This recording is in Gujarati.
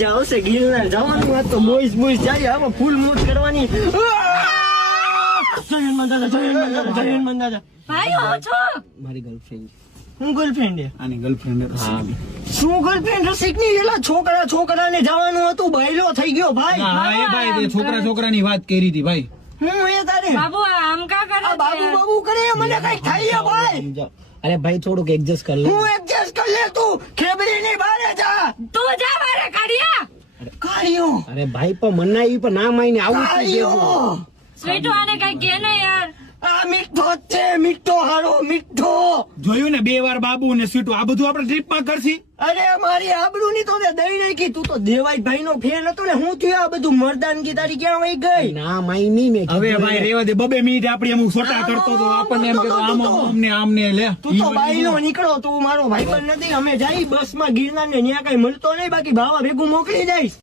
મજા આવશે ગિરનાર જવાનું વાત તો બોઈસ જાય આમાં ફૂલ મોજ કરવાની જય હનુમાન દાદા ભાઈ હું છું મારી ગર્લફ્રેન્ડ હું ગર્લફ્રેન્ડ આની ગર્લફ્રેન્ડ શું ગર્લફ્રેન્ડ રસિક ની એલા છોકરાને જવાનું હતું બહેલો થઈ ગયો ભાઈ ભાઈ તે છોકરાની વાત કરી હતી ભાઈ હું એ તારે બાબુ આમ કા કરે આ બાબુ કરે મને કઈ થાય છે ભાઈ અરે ભાઈ થોડુંક એડજસ્ટ કર લે હું એડજસ્ટ કરી લે તું ખેબડી ની બારે જા તું જા મારે કાઢિયા કાળિયો અરે ભાઈ પણ મનાઈ પણ ના માઈને આવું શું કાળિયો દેવું? સ્વીટુ આને કઈ કે ને યાર આ મીઠો જ છે મીઠો હારો મીઠો જોયું ને 2 વાર બાબુ ને સ્વીટુ આ બધું આપણે ટ્રીપમાં કરશી અરે મારી આબરૂ ની તો તે દઈ નાખી તું તો દેવાઈ ભાઈ નો ફેન હતો ને હું થયું આ બધું મર્દાનગી તારી ક્યાં વહી ગઈ ના માઈ નહીં મેં હવે કીધું. ભાઈ રેવા દે 2 મિનિટ આપડી અમુક સોટા કરતો તો આપણને એમ કે આમને લે તું તો બાઈ નો નીકળો તું મારો ભાઈ પણ નથી અમે જાય બસ માં ગિરનાર ને ન્યા કઈ મળતો નહીં બાકી ભાવા ભેગું મોકલી દઈશ